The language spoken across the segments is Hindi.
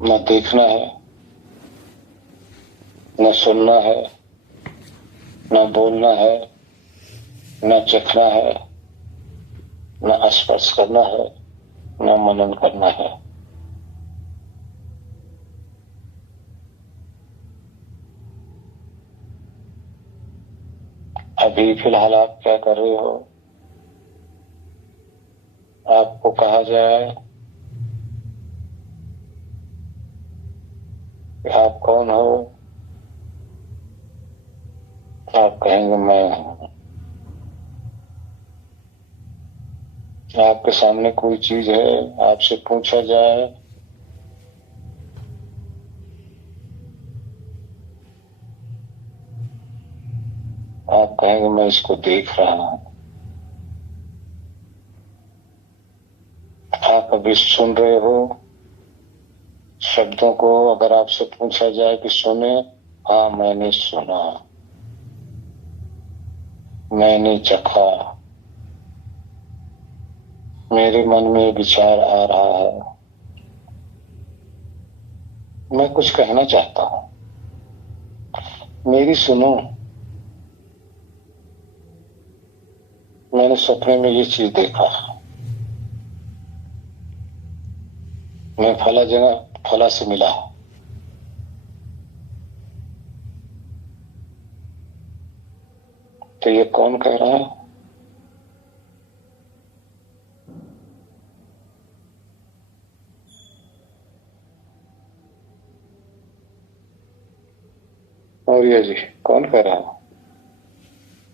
न देखना है, न सुनना है, न बोलना है, न चखना है, न स्पर्श करना है, न मनन करना है। अभी फिलहाल आप क्या कर रहे हो? आपको कहा जाए कि आप कौन हो, आप कहेंगे मैं हूं। आपके सामने कोई चीज है, आपसे पूछा जाए आप कहेंगे मैं इसको देख रहा हूं। आप अभी सुन रहे हो शब्दों को, अगर आपसे पूछा जाए कि सुने, हाँ मैंने सुना, मैंने चखा, मेरे मन में विचार आ रहा है, मैं कुछ कहना चाहता हूं, मेरी सुनो, मैंने सपने में ये चीज देखा, मैं फला जगह फला से मिला। तो ये कौन कह रहा है? और ये जी कौन कह रहा है?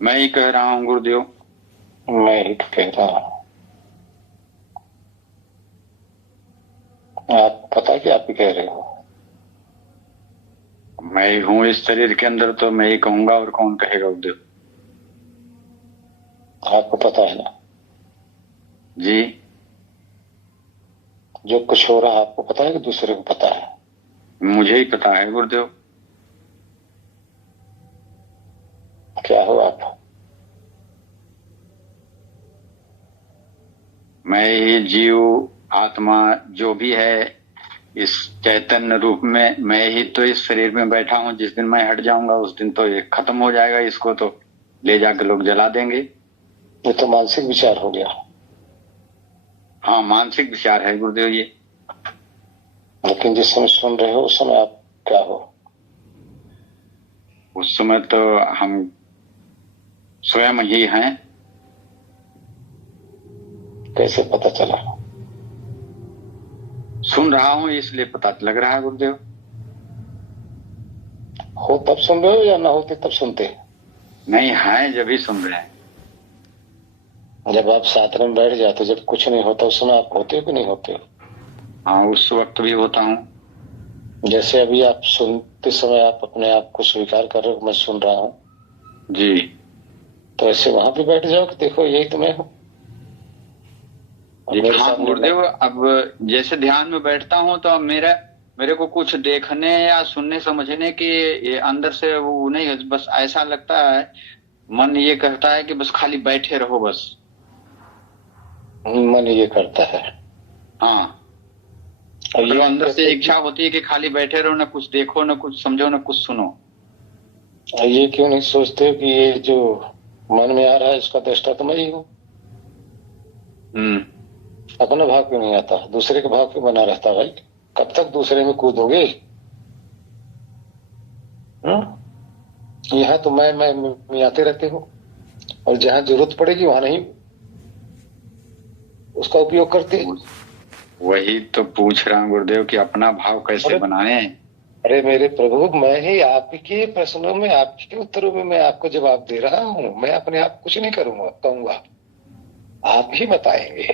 मैं ही कह रहा हूँ गुरुदेव। मैं ही कह रहा हूं। आप पता कि आप ही कह रहे हो? मैं ही हूँ इस शरीर के अंदर, तो मैं ही कहूंगा, और कौन कहेगा गुरुदेव? आपको पता है ना जी। जो कुछ हो रहा है आपको पता है कि दूसरे को पता है? मुझे ही पता है गुरुदेव। क्या हो आप? मैं ही जीव आत्मा जो भी है इस चैतन्य रूप में, मैं ही तो इस शरीर में बैठा हूँ। जिस दिन मैं हट जाऊंगा उस दिन तो ये खत्म हो जाएगा, इसको तो ले जाकर लोग जला देंगे। ये तो मानसिक विचार हो गया। हाँ, मानसिक विचार है गुरुदेव ये। लेकिन जिस समय सुन रहे हो उस समय आप क्या हो? उस समय तो हम स्वयं ही हैं। कैसे पता चला? सुन रहा हूँ इसलिए पता लग रहा है गुरुदेव। हो तब सुन रहे हो या ना होते तब सुनते? नहीं, है जब भी सुन रहे हैं। जब आप साथ में बैठ जाते, जब कुछ नहीं होता उस समय आप होते हो कि नहीं होते हो? हाँ, उस वक्त भी होता हूँ। जैसे अभी आप सुनते समय आप अपने आप को स्वीकार कर रहे हो, मैं सुन रहा हूँ जी। तो ऐसे वहां भी बैठ जाओ कि देखो यही तो मैं हूँ। हाँ गुरुदेव, अब जैसे ध्यान में बैठता हूँ तो अब मेरे को कुछ देखने या सुनने समझने की ये अंदर से वो नहीं है। बस ऐसा लगता है, मन ये कहता है कि बस खाली बैठे रहो बस। मन ये करता है। हाँ, और मतलब ये अंदर से इच्छा होती है कि खाली बैठे रहो, ना कुछ देखो, ना कुछ समझो, ना कुछ सुनो। ये क्यों नहीं सोचते कि ये जो मन में आ रहा है इसका दृष्टा तो मैं ही हूँ? अपना भाव क्यों नहीं आता? दूसरे का भाव क्यों बना रहता भाई? कब तक दूसरे में कूदोगे? यहाँ तो मैं आते रहते हो, और जहाँ जरूरत पड़ेगी वहां नहीं उसका उपयोग करते। वही तो पूछ रहा हूँ गुरुदेव कि अपना भाव कैसे बनाए। अरे मेरे प्रभु, मैं ही आपके प्रश्नों में, आपके उत्तरों में मैं आपको जवाब दे रहा हूँ। मैं अपने आप कुछ नहीं करूंगा, कहूंगा आप ही बताएंगे,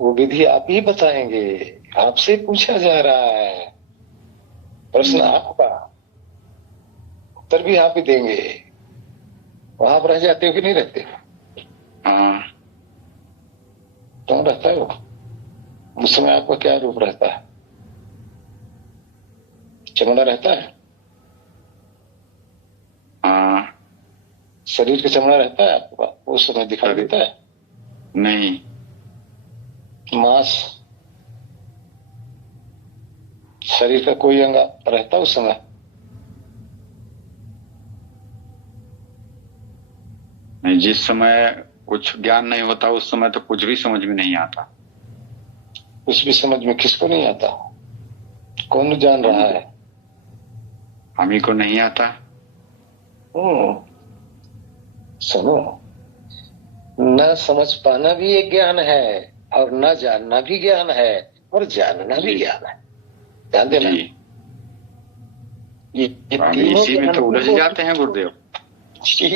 वो विधि आप ही बताएंगे। आपसे पूछा जा रहा है, प्रश्न आपका, उत्तर भी आप ही देंगे। वहां पर रह जाते हो कि नहीं रहते हो? हाँ। क्यों रहता हो? उस समय आपका क्या रूप रहता है? चमड़ा रहता है? हाँ। शरीर का चमड़ा रहता है आपका, उस समय दिखाई देता है? नहीं। मांस? शरीर का कोई अंग रहता उस समय? नहीं, जिस समय कुछ ज्ञान नहीं होता उस समय तो कुछ भी समझ में नहीं आता। कुछ भी समझ में किसको नहीं आता? कौन जान रहा है? हम ही को नहीं आता। सुनो, न समझ पाना भी एक ज्ञान है और न जानना भी ज्ञान है और जानना भी ज्ञान है। ध्यान देना। जी, ये हम तीनों इसी में ज्ञान तो की उलझ कोटि। जाते हैं गुरुदेव। जी,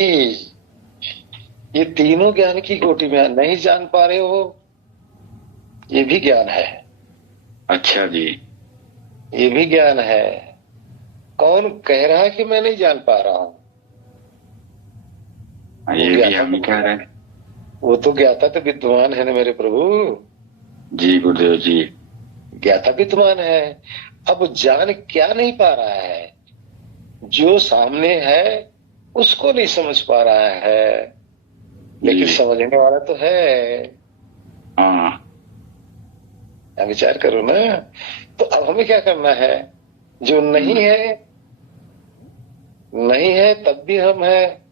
ये तीनों ज्ञान की कोटि में नहीं जान पा रहे हो, ये भी ज्ञान है। अच्छा जी। ये भी ज्ञान है। कौन कह रहा है कि मैं नहीं जान पा रहा हूं? ये भी हम ही कह रहे हैं। वो तो ज्ञाता तो विद्वान है ना मेरे प्रभु। जी गुरुदेव जी। ज्ञाता विद्वान है। अब जान क्या नहीं पा रहा है? जो सामने है उसको नहीं समझ पा रहा है, लेकिन जी। समझने वाला तो है। हाँ। अब विचार करो ना। तो अब हमें क्या करना है? जो नहीं है, नहीं है तब भी हम है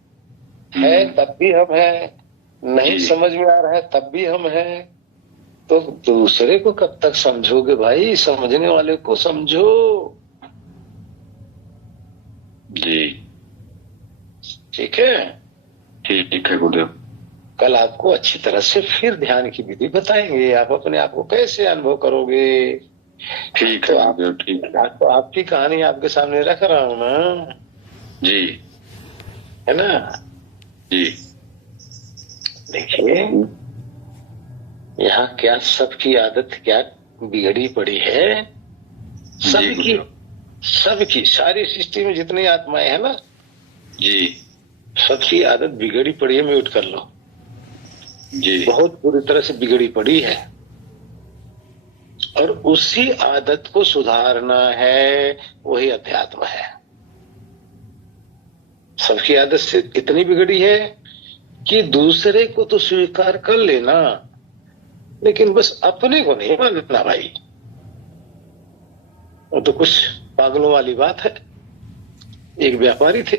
तब भी हम है, नहीं जी। समझ में आ रहा है तब भी हम है। तो दूसरे को कब तक समझोगे भाई? समझने वाले को समझो। जी। ठीक है। ठीक है गुरुदेव। कल आपको अच्छी तरह से फिर ध्यान की विधि बताएंगे, आप अपने आप को कैसे अनुभव करोगे। ठीक तो है आप गुरुदेव, ठीक है। तो आपकी कहानी आपके सामने रख रहा हूं ना, जी। है ना? जी। देखिए, यहाँ क्या सबकी आदत क्या बिगड़ी पड़ी है। जी सबकी गुरुदेव। सबकी सारी सृष्टि में जितनी आत्माएं है ना, जी। सबकी आदत बिगड़ी पड़ी है। म्यूट कर लो। जी। बहुत बुरी तरह से बिगड़ी पड़ी है और उसी आदत को सुधारना है, वही अध्यात्म है। सबकी आदत से इतनी बिगड़ी है कि दूसरे को तो स्वीकार कर लेना, लेकिन बस अपने को नहीं मानना भाई। वो तो कुछ पागलों वाली बात है। एक व्यापारी थे,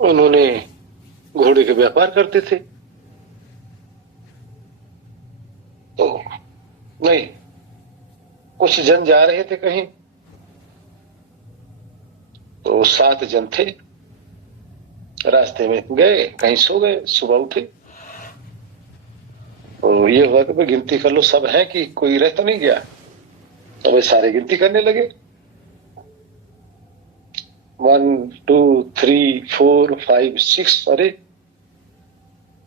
उन्होंने घोड़े के व्यापार करते थे। तो नहीं, कुछ जन जा रहे थे कहीं, तो 7 जन थे। रास्ते में गए, कहीं सो गए, सुबह उठे तो ये हुआ कि भाई गिनती कर लो सब है कि कोई रह तो नहीं गया। तो वे सारे गिनती करने लगे, 1 2 3 4 5 6। अरे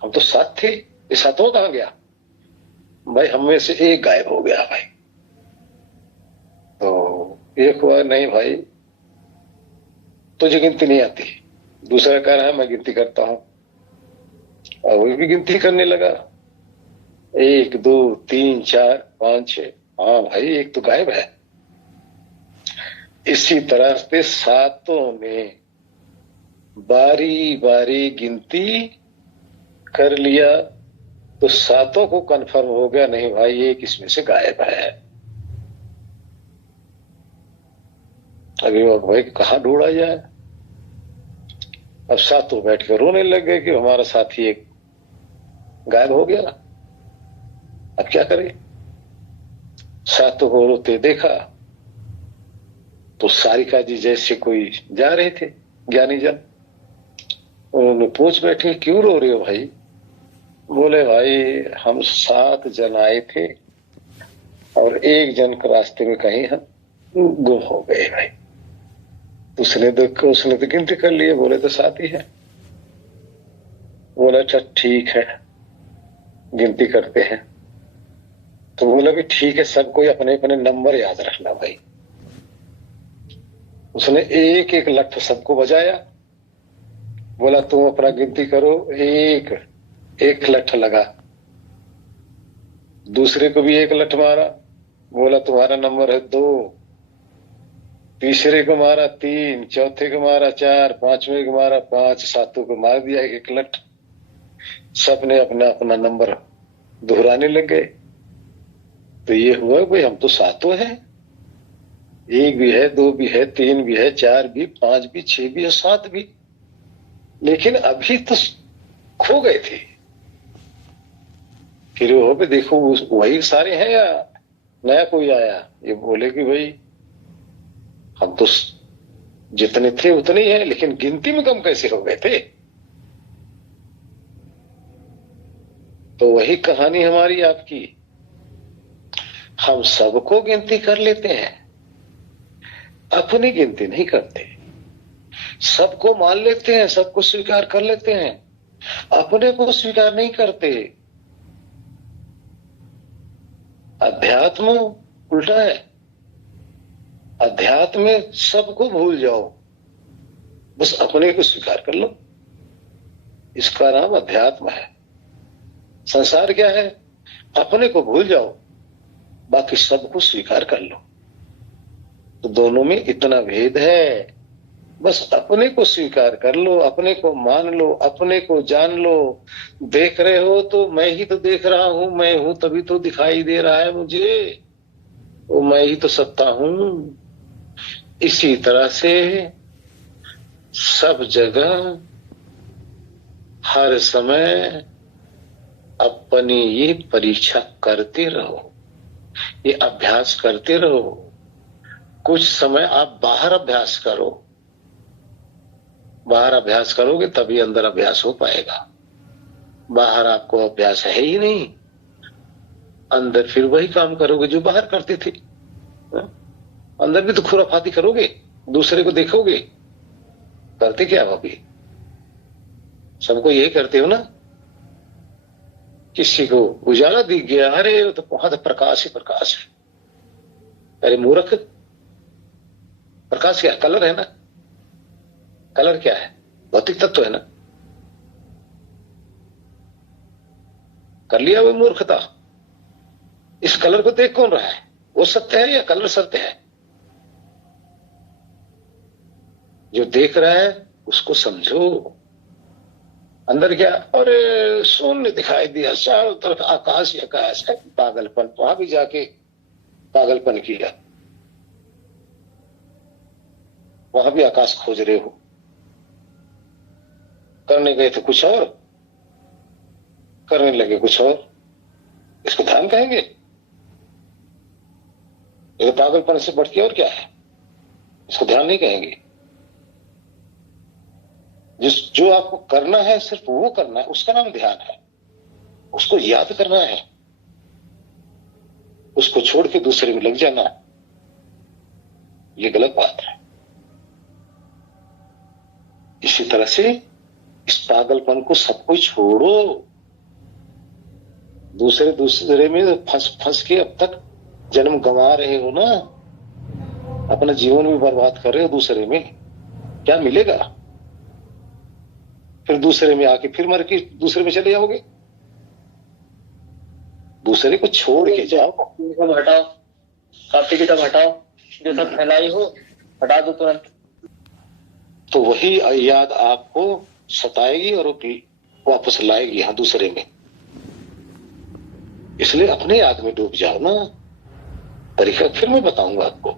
हम तो 7 थे, ये 7वां कहां गया? भाई हम में से एक गायब हो गया भाई। तो एक हुआ, नहीं भाई तुझे गिनती नहीं आती। दूसरा कह रहा है मैं गिनती करता हूं, और वो भी गिनती करने लगा, 1 2 3 4 5 6। हाँ भाई एक तो गायब है। इसी तरह से सातों ने बारी बारी गिनती कर लिया, तो सातों को कंफर्म हो गया नहीं भाई एक इसमें से गायब है। अभी वो भाई कहाँ ढूंढा जाए? अब सातों बैठ कर रोने लग गए कि हमारा साथी एक गायब हो गया, अब क्या करें? सातों को रोते देखा तो सारिका जी जैसे कोई जा रहे थे, ज्ञानी जन। उन्होंने पूछ बैठे क्यों रो रहे हो भाई? बोले भाई हम 7 जन आए थे और एक जन के रास्ते में कहीं हम गुम हो गए भाई। उसने तो गिनती कर लिए, बोले तो 7 ही है। बोला अच्छा ठीक है गिनती करते हैं। तो बोला कि ठीक है, सबको अपने अपने नंबर याद रखना भाई। उसने एक एक लठ सबको बजाया, बोला तुम अपना गिनती करो। एक एक लठ लगा, दूसरे को भी एक लठ मारा, बोला तुम्हारा नंबर है 2। तीसरे को मारा 3, चौथे को मारा 4, पांचवें को मारा 5, सातों को मार दिया एक लठ। सबने अपना अपना नंबर दोहराने लग गए। तो ये हुआ भाई हम तो सातों हैं, एक भी है, दो भी है, तीन भी है, चार भी, पांच भी, छह भी और सात भी, लेकिन अभी तो खो गए थे। फिर वो भी देखो वही सारे हैं या नया कोई आया। ये बोले कि भाई हम तो जितने थे उतने ही है, लेकिन गिनती में कम कैसे हो गए थे। तो वही कहानी हमारी आपकी, हम सबको गिनती कर लेते हैं, अपनी गिनती नहीं करते। सबको मान लेते हैं, सबको स्वीकार कर लेते हैं, अपने को स्वीकार नहीं करते। अध्यात्म उल्टा है। अध्यात्म में सबको भूल जाओ, बस अपने को स्वीकार कर लो। इसका नाम अध्यात्म है। संसार क्या है? अपने को भूल जाओ, बाकी सबको स्वीकार कर लो। तो दोनों में इतना भेद है। बस अपने को स्वीकार कर लो, अपने को मान लो, अपने को जान लो। देख रहे हो तो मैं ही तो देख रहा हूं, मैं हूं तभी तो दिखाई दे रहा है मुझे, वो मैं ही तो सत्ता हूं। इसी तरह से सब जगह हर समय अपनी ये परीक्षा करते रहो, ये अभ्यास करते रहो। कुछ समय आप बाहर अभ्यास करो, बाहर अभ्यास करोगे तभी अंदर अभ्यास हो पाएगा। बाहर आपको अभ्यास है ही नहीं, अंदर फिर वही काम करोगे जो बाहर करते थे। अंदर भी तो खुराफाती करोगे, दूसरे को देखोगे। करते क्या हो अभी? सबको यही करते हो ना। किसी को उजाला दिख गया, अरे वो तो वहां तो प्रकाश ही प्रकाश है। अरे मूर्ख, प्रकाश क्या है? कलर है ना। कलर क्या है? भौतिक तत्व है ना। कर लिया वो मूर्खता। इस कलर को देख कौन रहा है? वो सत्य है या कलर सत्य है? जो देख रहा है उसको समझो। अंदर क्या? अरे शून्य दिखाई दिया, चारों तरफ आकाश ही आकाश है। पागलपन। वहां भी जाके पागलपन किया, वहां भी आकाश खोज रहे हो। करने गए थे कुछ और, करने लगे कुछ और। इसको ध्यान कहेंगे? ये पागलपन से बढ़ के और क्या है? इसको ध्यान नहीं कहेंगे। जो आपको करना है सिर्फ वो करना है, उसका नाम ध्यान है। उसको याद करना है, उसको छोड़ के दूसरे में लग जाना, ये गलत बात है। इसी तरह से इस पागलपन को सबको छोड़ो। दूसरे में फंस के अब तक जन्म गंवा रहे हो ना, अपना जीवन भी बर्बाद कर रहे हो दूसरे में। क्या मिलेगा? फिर दूसरे में आके फिर मर के दूसरे में चले जाओगे। दूसरे को छोड़ के जाओ। हटाओ, कापी किताब हटाओ, जो सब फैलाई हो हटा दो तुरंत। तो वही याद आपको सताएगी और वापस लाएगी यहां दूसरे में। इसलिए अपने याद में डूब जाओ ना। तरीका फिर मैं बताऊंगा आपको,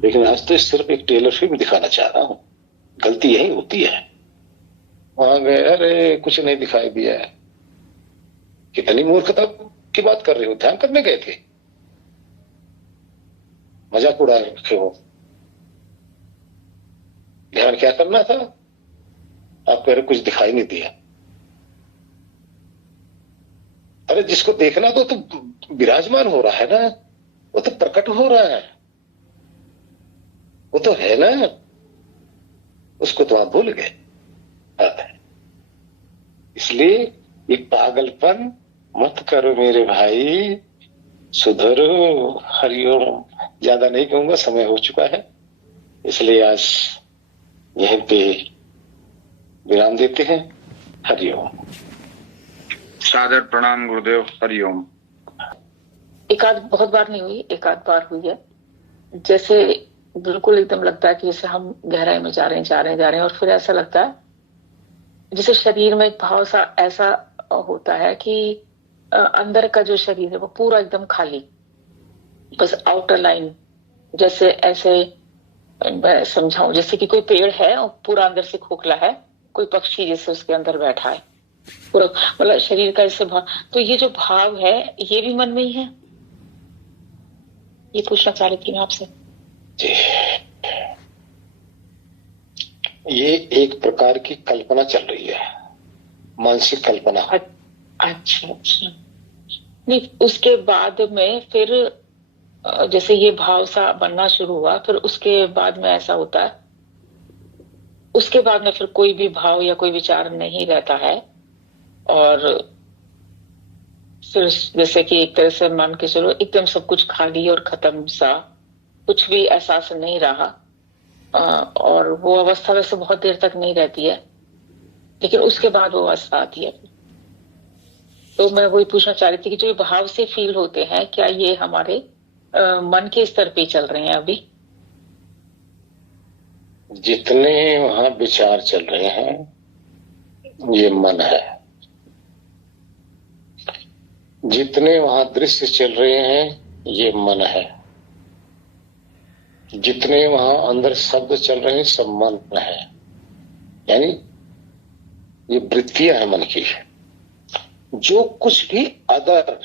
लेकिन आज तो सिर्फ एक टेलर फिल्म दिखाना चाह रहा हूं। गलती यही होती है। वहां गए, अरे कुछ नहीं दिखाई दिया है। कितनी मूर्खता की बात कर रहे हो? ध्यान करने गए थे, मजाक उड़ा रखे हो। ध्यान क्या करना था? आप कह रहे कुछ दिखाई नहीं दिया। अरे जिसको देखना तो विराजमान हो रहा है ना, वो तो प्रकट हो रहा है, वो तो है ना। उसको तो आप भूल गए। इसलिए ये पागलपन मत करो मेरे भाई, सुधरो। हरिओम। ज्यादा नहीं कहूंगा, समय हो चुका है, इसलिए आज यहीं पे विराम देते हैं। हरिओम। सादर प्रणाम गुरुदेव। हरिओम। एक आध, बहुत बार नहीं हुई, एक आध बार हुई है। जैसे बिल्कुल एकदम लगता है कि जैसे हम गहराई में जा रहे हैं और फिर ऐसा लगता है जैसे शरीर में एक भाव सा ऐसा होता है कि अंदर का जो शरीर है वो पूरा एकदम खाली, बस आउटर लाइन, जैसे ऐसे मैं समझाऊं, जैसे कि कोई पेड़ है और पूरा अंदर से खोखला है, कोई पक्षी जैसे उसके अंदर बैठा है पूरा, मतलब शरीर का ऐसे भाव। तो ये जो भाव है ये भी मन में ही है, ये पूछना चाह रही थी मैं आपसे जी। ये एक प्रकार की कल्पना चल रही है, मानसिक कल्पना। अच्छा अच्छा। नहीं, उसके बाद में फिर जैसे ये भाव सा बनना शुरू हुआ, फिर उसके बाद में ऐसा होता है, उसके बाद में फिर कोई भी भाव या कोई विचार नहीं रहता है, और फिर जैसे कि एक तरह से मान के चलो एकदम सब कुछ खाली और खत्म सा, कुछ भी एहसास नहीं रहा। और वो अवस्था वैसे बहुत देर तक नहीं रहती है, लेकिन उसके बाद वो अवस्था आती है। तो मैं वही पूछना चाह रही थी कि जो ये भाव से फील होते हैं, क्या ये हमारे मन के स्तर पे चल रहे हैं अभी? जितने वहां विचार चल रहे हैं ये मन है, जितने वहां दृश्य चल रहे हैं ये मन है, जितने वहां अंदर शब्द चल रहे हैं सब मन है। यानी ये वृत्तियां है मन की। जो कुछ भी अदर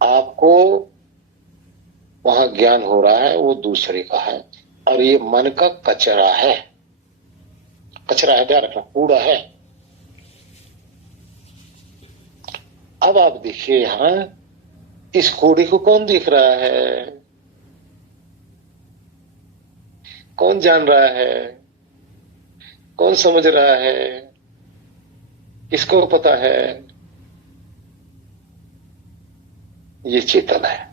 आपको वहां ज्ञान हो रहा है वो दूसरे का है, और ये मन का कचरा है। कचरा है, ध्यान रखना, कूड़ा है। अब आप देखिए यहां इस कूड़े को कौन देख रहा है, कौन जान रहा है, कौन समझ रहा है, किसको पता है? ये चेतन है।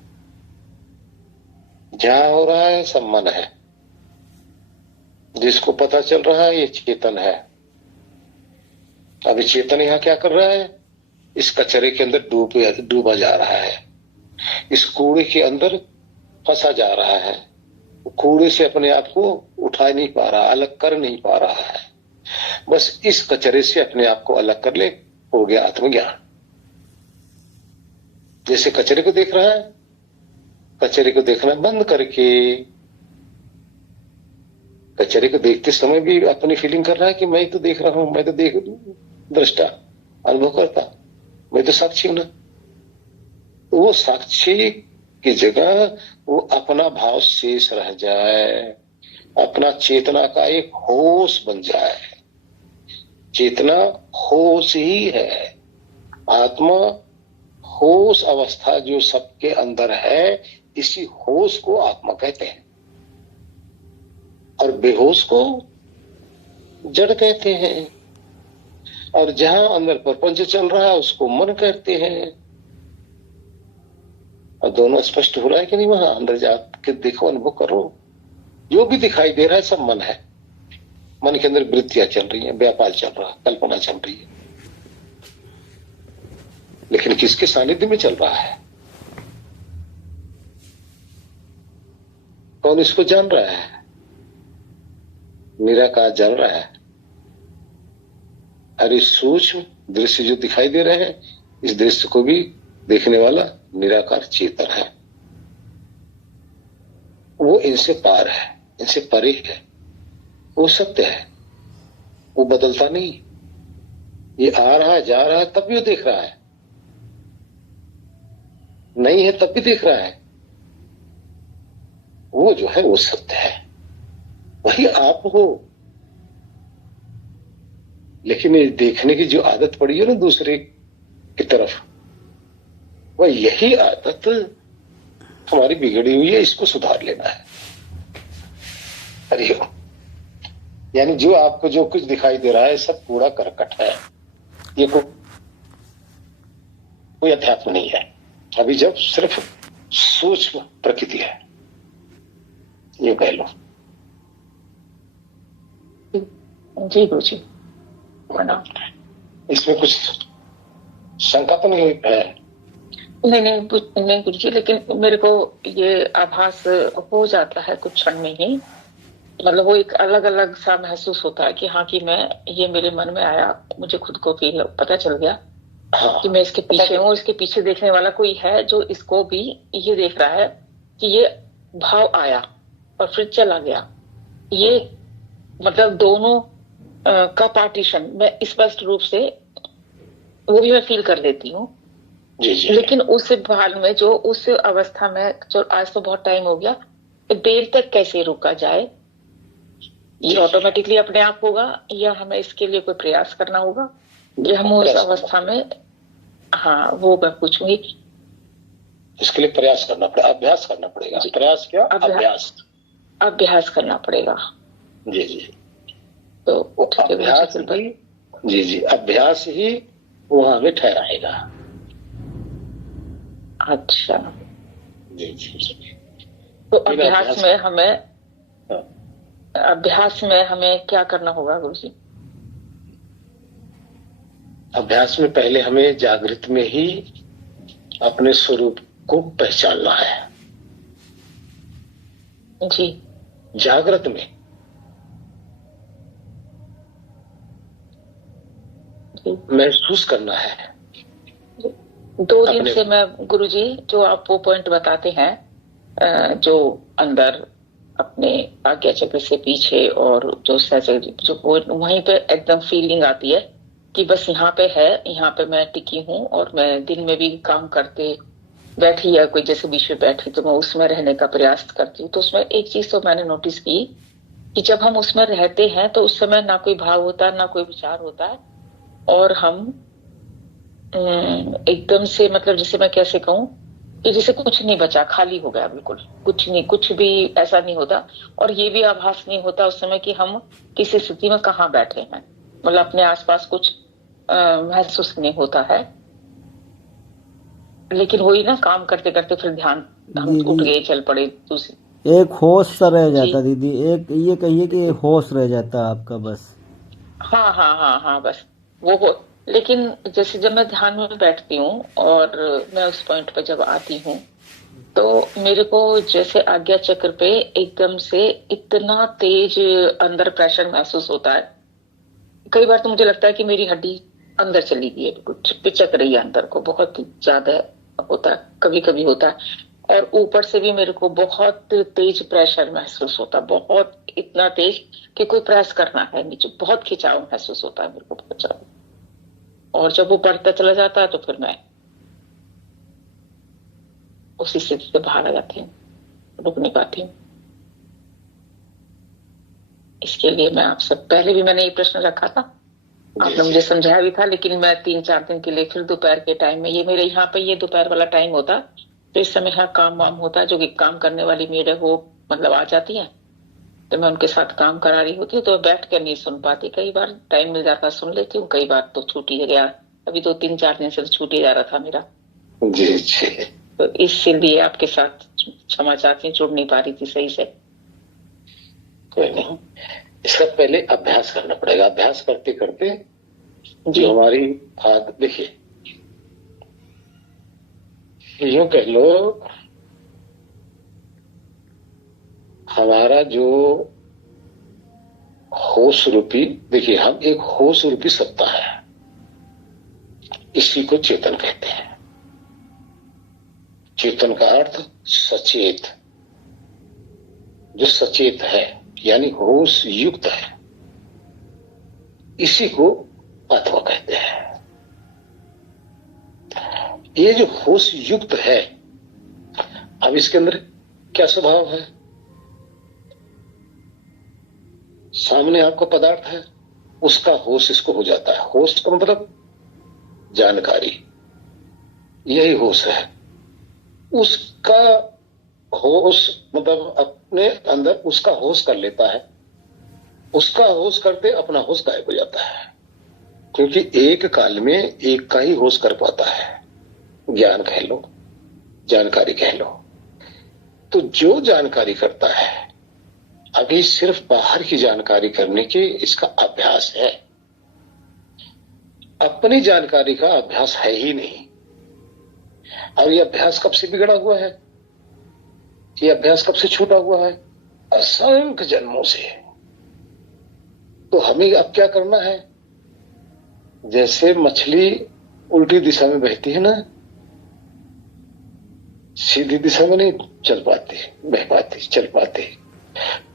जहां हो रहा है सब मन है, जिसको पता चल रहा है ये चेतन है। अभी चेतन यहां क्या कर रहा है? इस कचरे के अंदर डूबा जा रहा है, इस कूड़े के अंदर फंसा जा रहा है। कूड़े से अपने आप को उठा नहीं पा रहा, अलग कर नहीं पा रहा है। बस इस कचरे से अपने आप को अलग कर ले, हो गया आत्मज्ञान। जैसे कचरे को देख रहा है, कचरे को देखना बंद करके कचरे को देखते समय भी अपनी फीलिंग कर रहा है कि मैं तो देख रहा हूं, मैं तो देख दृष्टा अनुभव करता, मैं तो साक्षी हूं ना। वो साक्षी की जगह वो अपना भाव शेष रह जाए, अपना चेतना का एक होश बन जाए। चेतना होश ही है, आत्मा होश अवस्था जो सबके अंदर है, इसी होश को आत्मा कहते हैं, और बेहोश को जड़ कहते हैं। और जहां अंदर प्रपंच चल रहा है उसको मन कहते हैं। और दोनों स्पष्ट हो रहा है कि नहीं? वहां अंदर जाके देखो, अनुभव करो, जो भी दिखाई दे रहा है सब मन है। मन के अंदर वृत्तियां चल रही हैं, व्यापार चल रहा है, कल्पना चल रही है, लेकिन किसके सानिध्य में चल रहा है? कौन इसको जान रहा है? निराकार जान रहा है। और इस सूक्ष्म दृश्य जो दिखाई दे रहे हैं, इस दृश्य को भी देखने वाला निराकार चेतन है। वो इनसे पार है, इनसे परे है, वो सत्य है, वो बदलता नहीं। ये आ रहा है, जा रहा है, तब भी वो देख रहा है, नहीं है तब भी देख रहा है। वो जो है वो सत्य है, वही आप हो। लेकिन ये देखने की जो आदत पड़ी है ना दूसरे की तरफ, वह यही आदत हमारी बिगड़ी हुई है, इसको सुधार लेना है। अरे यानी जो आपको जो कुछ दिखाई दे रहा है सब कूड़ा करकट है, ये कोई अध्यात्म नहीं है। अभी जब सिर्फ सूक्ष्म प्रकृति है, ये कह लो। जी गुरु जी, इसमें कुछ शंका तो नहीं है? नहीं गुरु जी, लेकिन मेरे को ये आभास हो जाता है कुछ क्षण में ही, मतलब वो एक अलग अलग सा महसूस होता है कि हाँ, कि मैं, ये मेरे मन में आया, मुझे खुद को फील पता चल गया हाँ कि मैं इसके पीछे हूँ, इसके पीछे देखने वाला कोई है जो इसको भी ये देख रहा है कि ये भाव आया और फिर चला गया। ये मतलब दोनों का पार्टीशन मैं स्पष्ट रूप से वो भी मैं फील कर लेती हूँ। जी जी। लेकिन उस हाल में जो उस अवस्था में जो आज तो बहुत टाइम हो गया, देर तक कैसे रुका जाए? ये ऑटोमेटिकली अपने आप होगा या हमें इसके लिए कोई प्रयास करना होगा कि हम उस अवस्था में, हाँ वो मैं पूछूंगी। इसके लिए प्रयास करना पड़ेगा, अभ्यास करना पड़ेगा। प्रयास क्या? अभ्यास। अभ्यास करना पड़ेगा। जी जी। तो अभ्यास ही, जी जी, अभ्यास ही वहां में ठहराएगा। अच्छा जी जी। तो अभ्यास में हमें, अभ्यास में हमें क्या करना होगा गुरुजी? अभ्यास में पहले हमें जागृत में ही अपने स्वरूप को पहचानना है। जी। जागृत में महसूस करना है। 2 दिन से मैं गुरुजी जो आप वो पॉइंट बताते हैं, जो अंदर अपने आज्ञा चक्र से पीछे और जो जो पॉइंट वहीं पे एकदम फीलिंग आती है कि बस यहाँ पे है, यहाँ पे मैं टिकी हूँ और मैं दिन में भी काम करते बैठी या कोई जैसे बीच में बैठी तो मैं उसमें रहने का प्रयास करती हूँ। तो उसमें एक चीज तो मैंने नोटिस की कि जब हम उसमें रहते हैं तो उस समय ना कोई भाव होता है ना कोई विचार होता है और हम एकदम से मतलब जैसे मैं कैसे कहूँ कि जैसे कुछ नहीं बचा, खाली हो गया, बिल्कुल कुछ नहीं, कुछ भी ऐसा नहीं होता। और ये भी आभास नहीं होता उस समय कि हम किसी स्थिति में कहाँ बैठे हैं, मतलब अपने आसपास कुछ महसूस नहीं होता है। लेकिन वही ना, काम करते करते फिर ध्यान हम उठ गए, चल पड़े दूसरी, एक होश सा रह जाता दीदी, एक ये कहिए कि होश रह जाता आपका बस। हाँ हाँ हाँ हाँ बस वो हो। लेकिन जैसे जब मैं ध्यान में बैठती हूँ और मैं उस पॉइंट पे जब आती हूँ तो मेरे को जैसे आज्ञा चक्र पे एकदम से इतना तेज अंदर प्रेशर महसूस होता है। कई बार तो मुझे लगता है कि मेरी हड्डी अंदर चली गई है, कुछ पिचक रही है अंदर को, बहुत ज्यादा होता है, कभी कभी होता है। और ऊपर से भी मेरे को बहुत तेज प्रेशर महसूस होता है, बहुत इतना तेज कि कोई प्रेस करना है नीचे, बहुत खिंचाव महसूस होता है मेरे को, बहुत ज्यादा। और जब वो बढ़ता चला जाता है तो फिर मैं उसी स्थिति से बाहर आ जाती हूँ, रुक नहीं पाती हूँ। इसके लिए मैं आपसे पहले भी मैंने ये प्रश्न रखा था, आपने मुझे समझाया भी था, लेकिन मैं 3-4 दिन के लिए फिर दोपहर के टाइम में, ये मेरे यहाँ पे ये दोपहर वाला टाइम होता तो इस समय यहाँ काम वाम होता, जो कि काम करने वाली मेड है वो मतलब आ जाती है तो मैं उनके साथ काम करा रही होती हूँ, तो बैठ कर नहीं सुन पाती। कई बार टाइम मिल जाता सुन लेती हूँ, कई बार तो छूट ही गया। अभी 2-3-4 दिन से तो छूट ही जा रहा था मेरा। जी जी। तो इसलिए आपके साथ क्षमा चाहती हूँ, जुड़ नहीं पा रही थी सही से। कोई नहीं, इसका पहले अभ्यास करना पड़ेगा। अभ्यास करते करते जो हमारी आदत, देखिए यूं कह लो, हमारा जो होश रूपी, देखिए हम एक होश रूपी सत्ता है, इसी को चेतन कहते हैं। चेतन का अर्थ सचेत, जो सचेत है यानी होश युक्त है, इसी को आत्मा कहते हैं। ये जो होश युक्त है, अब इसके अंदर क्या स्वभाव है? सामने आपका पदार्थ है, उसका होश इसको हो जाता है। होश का मतलब जानकारी, यही होश है। उसका होश मतलब अपने अंदर उसका होश कर लेता है, उसका होश करते अपना होश गायब हो जाता है, क्योंकि एक काल में एक का ही होश कर पाता है। ज्ञान कह लो, जानकारी कह लो। तो जो जानकारी करता है, अभी सिर्फ बाहर की जानकारी करने के इसका अभ्यास है, अपनी जानकारी का अभ्यास है ही नहीं। और ये अभ्यास कब से बिगड़ा हुआ है? ये अभ्यास कब से छूटा हुआ है? असंख्य जन्मों से। तो हमें अब क्या करना है? जैसे मछली उल्टी दिशा में बहती है ना, सीधी दिशा में नहीं चल पाती, बह पाती, चल पाती।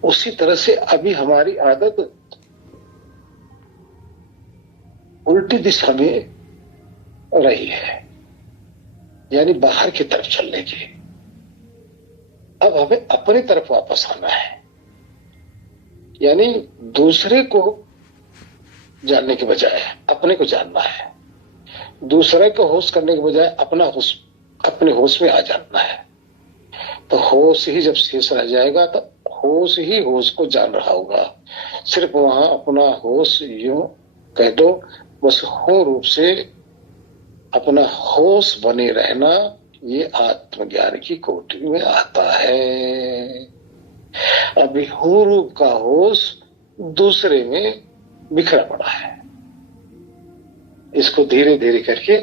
उसी तरह से अभी हमारी आदत उल्टी दिशा में रही है, यानी बाहर की तरफ चलने की। अब हमें अपनी तरफ वापस आना है, यानी दूसरे को जानने के बजाय अपने को जानना है, दूसरे को होश करने के बजाय अपने होश में आ जाना है। तो होश ही जब शेष रह जाएगा तो होश ही होश को जान रहा होगा। सिर्फ वहां अपना होश यूं कह दो, बस हो रूप से अपना होश बने रहना, ये आत्मज्ञान की कोटि में आता है। अभी हो रूप का होश दूसरे में बिखरा पड़ा है, इसको धीरे धीरे करके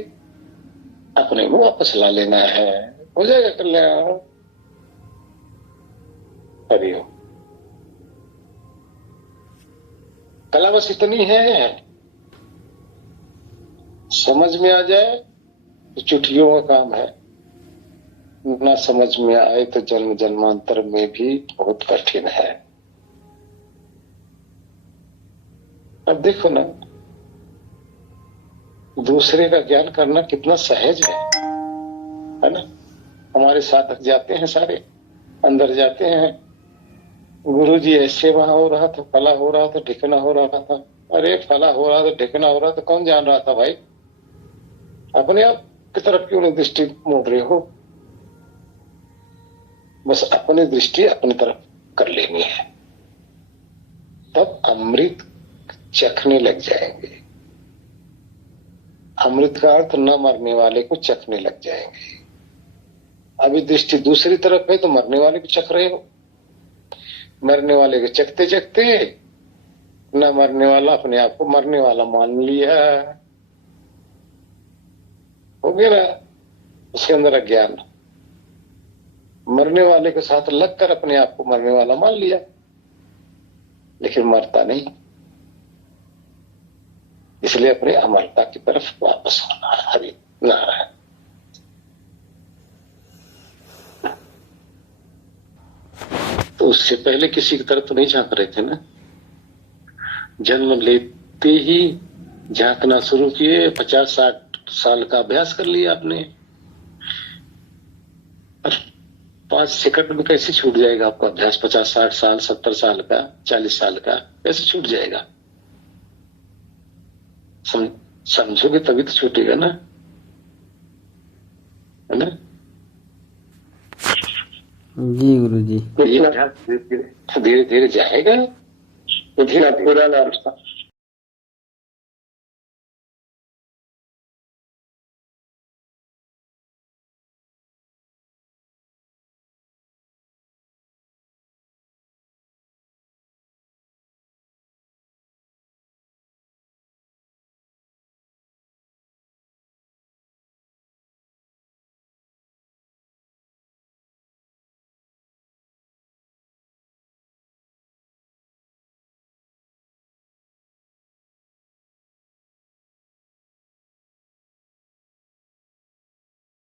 अपने में वापस ला लेना है, हो जाएगा कल्याण। हरिओम। कला बस इतनी है, समझ में आ जाए तो चुटकियों का काम है, ना समझ में आए तो जन्म जन्मांतर में भी बहुत कठिन है। अब देखो ना, दूसरे का ज्ञान करना कितना सहज है ना। हमारे साधक जाते हैं सारे, अंदर जाते हैं, गुरुजी ऐसे वहां हो रहा था, फला हो रहा था, ढिकना हो रहा था। अरे फला हो रहा था, ढिकना हो रहा था, कौन जान रहा था भाई? अपने आप की तरफ क्यों नहीं दृष्टि मोड़ रहे हो? बस अपनी दृष्टि अपनी तरफ कर लेनी है, तब अमृत चखने लग जाएंगे। अमृत का अर्थ न मरने वाले को चखने लग जाएंगे। अभी दृष्टि दूसरी तरफ है तो मरने वाले को चख रहे हो, मरने वाले को चखते चखते न मरने वाला अपने आप को मरने वाला मान लिया, हो गया ना उसके अंदर अज्ञान। मरने वाले के साथ लगकर अपने आप को मरने वाला मान लिया, लेकिन मरता नहीं। इसलिए अपने अमरता की तरफ वापस आना है। हरि नारायण। तो उससे पहले किसी की तरफ तो नहीं झांक रहे थे ना, जन्म लेते ही झांकना शुरू किए। 50-60 साल का अभ्यास कर लिया आपने, और 5 सेकंड में कैसे छूट जाएगा आपका अभ्यास? 50-60 साल, 70 साल का, 40 साल का कैसे छूट जाएगा? समझोगे तभी तो छूटेगा ना, है ना? जी गुरु जी। तो ये धीरे धीरे जाएगा, तो धीरे पूरा रास्ता